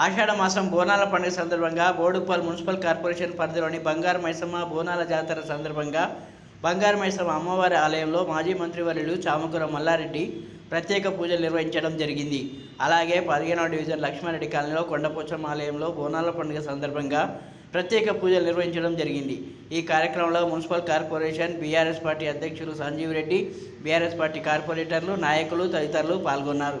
ఆషాఢ మాసం బోనాల పండుగ సందర్భంగా బోడుపాల్ మున్సిపల్ కార్పొరేషన్ పరిధిలోని బంగారు మైసమ్మ బోనాల జాతర సందర్భంగా బంగారు మైసమ్మ అమ్మవారి ఆలయంలో మాజీ మంత్రివర్యులు చామకూర మల్లారెడ్డి ప్రత్యేక పూజలు నిర్వహించడం జరిగింది. అలాగే పదిహేనవ డివిజన్ లక్ష్మారెడ్డి కాలనీలో కొండపోచమ్మ ఆలయంలో బోనాల పండుగ సందర్భంగా ప్రత్యేక పూజలు నిర్వహించడం జరిగింది. ఈ కార్యక్రమంలో మున్సిపల్ కార్పొరేషన్ బీఆర్ఎస్ పార్టీ అధ్యక్షులు సంజీవ్ రెడ్డి బీఆర్ఎస్ పార్టీ కార్పొరేటర్లు నాయకులు తదితరులు పాల్గొన్నారు.